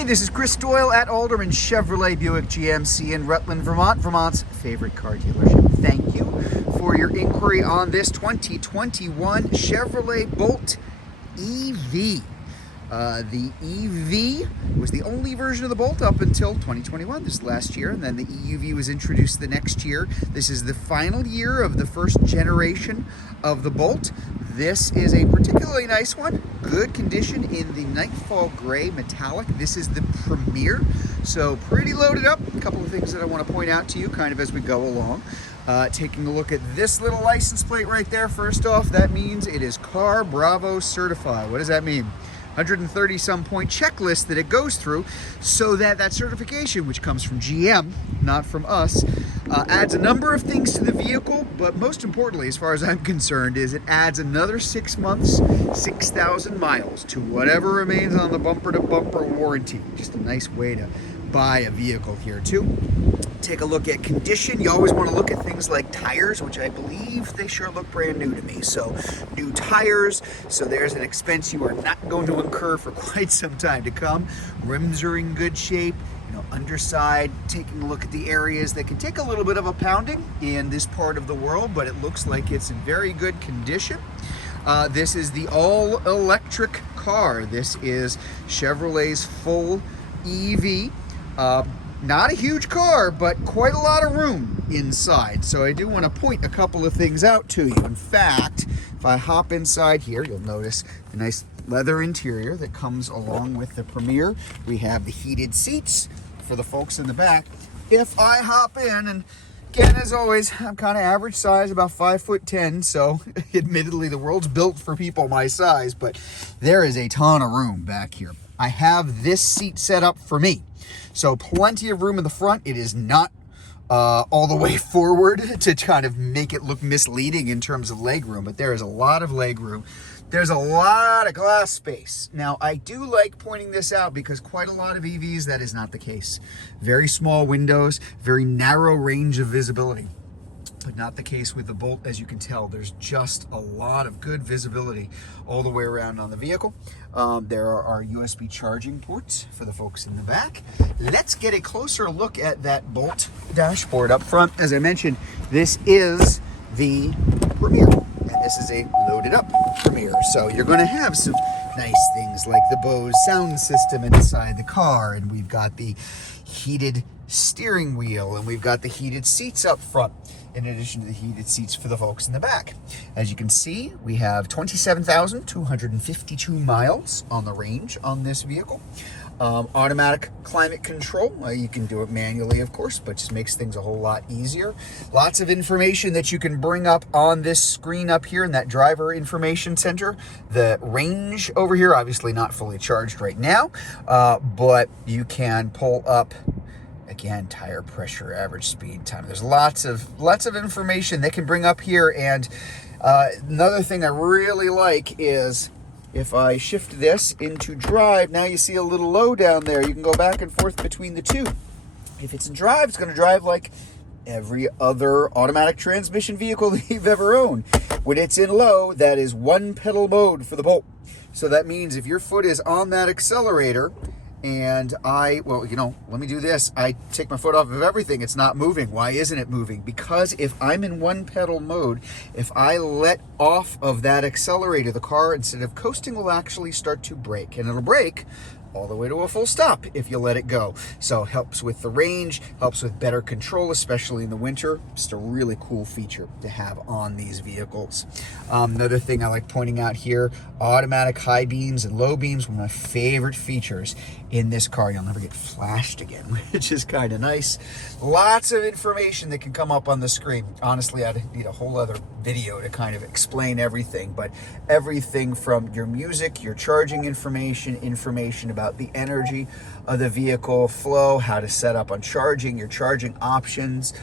Hey, this is Chris Doyle at Alderman Chevrolet Buick GMC in Rutland, Vermont, Vermont's favorite car dealership. Thank you for your inquiry on this 2021 Chevrolet Bolt EV. The EV was the only version of the Bolt up until 2021, this last year, and then the EUV was introduced the next year. This is the final year of the first generation of the Bolt. This is a particularly nice one, good condition in the Nightfall Gray Metallic. This is the Premier, so pretty loaded up. A couple of things that I want to point out to you kind of as we go along. Taking a look at this little license plate right there, first off, that means it is Car Bravo certified. What does that mean? 130 some point checklist that it goes through so that certification, which comes from GM, not from us, adds a number of things to the vehicle, but most importantly, as far as I'm concerned, is it adds another 6 months, 6,000 miles to whatever remains on the bumper-to-bumper warranty. Just a nice way to buy a vehicle here too. Take a look at condition. You always want to look at things like tires, which I believe they sure look brand new to me. So new tires, so there's an expense you are not going to incur for quite some time to come. Rims are in good shape. Underside, taking a look at the areas that can take a little bit of a pounding in this part of the world, but it looks like it's in very good condition. This is the all-electric car. This is Chevrolet's full EV. Not a huge car, but quite a lot of room inside. So I do want to point a couple of things out to you. In fact, if I hop inside here, you'll notice the nice leather interior that comes along with the Premier. We have the heated seats for the folks in the back. If I hop in, and again, as always, I'm kind of average size, about 5'10", so admittedly the world's built for people my size, but there is a ton of room back here. I have this seat set up for me. So plenty of room in the front. It is not all the way forward to kind of make it look misleading in terms of leg room, but there is a lot of leg room. There's a lot of glass space. Now, I do like pointing this out because quite a lot of EVs, that is not the case. Very small windows, very narrow range of visibility, but not the case with the Bolt. As you can tell, there's just a lot of good visibility all the way around on the vehicle. There are our USB charging ports for the folks in the back. Let's get a closer look at that Bolt dashboard up front. As I mentioned, this is the Premier, and this is a loaded up Premier. So you're going to have some nice things like the Bose sound system inside the car, and we've got the heated steering wheel, and we've got the heated seats up front, in addition to the heated seats for the folks in the back. As you can see, we have 27,252 miles on the range on this vehicle. Automatic climate control. You can do it manually, of course, but just makes things a whole lot easier. Lots of information that you can bring up on this screen up here in that driver information center. The range over here, obviously not fully charged right now, but you can pull up, again, tire pressure, average speed, time. There's lots of information they can bring up here. And another thing I really like is if I shift this into drive, now you see a little low down there. You can go back and forth between the two. If it's in drive, it's going to drive like every other automatic transmission vehicle that you've ever owned. When it's in low, that is one pedal mode for the Bolt. So that means if your foot is on that accelerator, and let me do this. I take my foot off of everything. It's not moving. Why isn't it moving? Because if I'm in one pedal mode, if I let off of that accelerator, the car, instead of coasting, will actually start to brake. And it'll brake all the way to a full stop if you let it go. So helps with the range, helps with better control, especially in the winter. Just a really cool feature to have on these vehicles. Another thing I like pointing out here, automatic high beams and low beams, one of my favorite features in this car. You'll never get flashed again, which is kind of nice. Lots of information that can come up on the screen. Honestly, I'd need a whole other video to kind of explain everything, but everything from your music, your charging information about the energy of the vehicle flow, how to set up on charging, your charging options.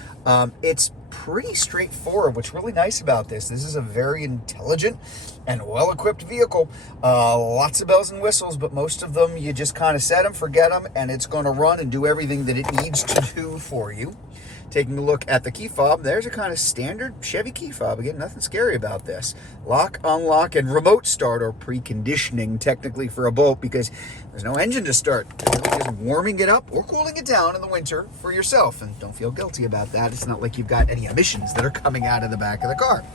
It's pretty straightforward. What's really nice about this is a very intelligent and well-equipped vehicle. Lots of bells and whistles, but most of them you just kind of set them, forget them, and it's going to run and do everything that it needs to do for you. Taking a look at the key fob, there's a kind of standard Chevy key fob. Again, nothing scary about this. Lock, unlock, and remote start, or preconditioning technically for a Bolt, because there's no engine to start. You're just warming it up or cooling it down in the winter for yourself. And don't feel guilty about that. It's not like you've got any emissions that are coming out of the back of the car.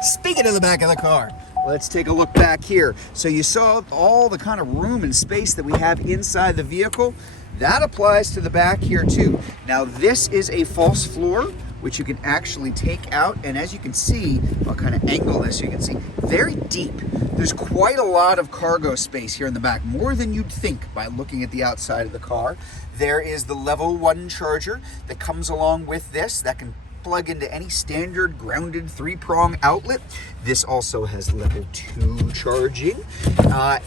Speaking of the back of the car, let's take a look back here. So you saw all the kind of room and space that we have inside the vehicle. That applies to the back here too. Now this is a false floor, which you can actually take out. And as you can see, I'll kind of angle this so you can see, very deep. There's quite a lot of cargo space here in the back, more than you'd think by looking at the outside of the car. There is the level 1 charger that comes along with this that can plug into any standard grounded 3-prong outlet. This also has level 2 charging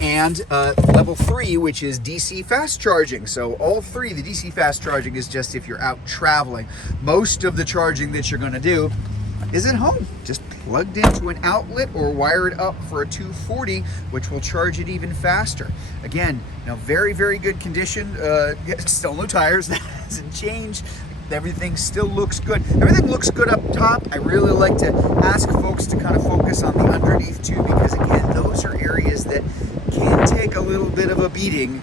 and level 3, which is DC fast charging. So all three, the DC fast charging is just if you're out traveling. Most of the charging that you're going to do is at home, just plugged into an outlet or wired up for a 240, which will charge it even faster. Again, now very, very good condition. Still no tires, that hasn't changed. Everything still looks good. Everything looks good up top. I really like to ask folks to kind of focus on the underneath too, because again, those are areas that can take a little bit of a beating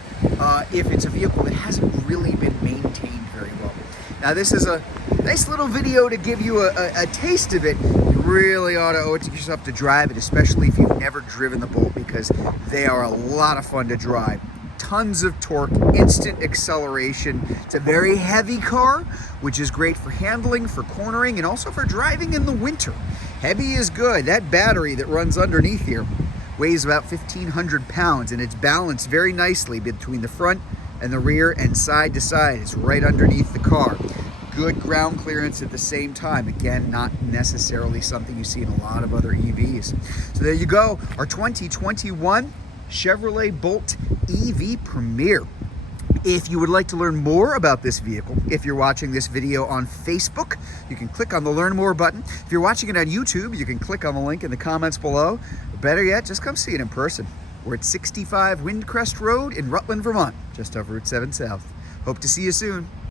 if it's a vehicle that hasn't really been maintained very well. Now this is a nice little video to give you a taste of it. You really ought to owe it to yourself to drive it, especially if you've never driven the Bolt, because they are a lot of fun to drive. Tons of torque, instant acceleration. It's a very heavy car, which is great for handling, for cornering, and also for driving in the winter. Heavy is good. That battery that runs underneath here weighs about 1,500 pounds, and it's balanced very nicely between the front and the rear and side to side. It's right underneath the car. Good ground clearance at the same time. Again, not necessarily something you see in a lot of other EVs. So there you go, our 2021 Chevrolet Bolt EV Premier. If you would like to learn more about this vehicle, if you're watching this video on Facebook, you can click on the Learn More button. If you're watching it on YouTube, you can click on the link in the comments below. Better yet, just come see it in person. We're at 65 Windcrest Road in Rutland, Vermont, just off Route 7 South. Hope to see you soon.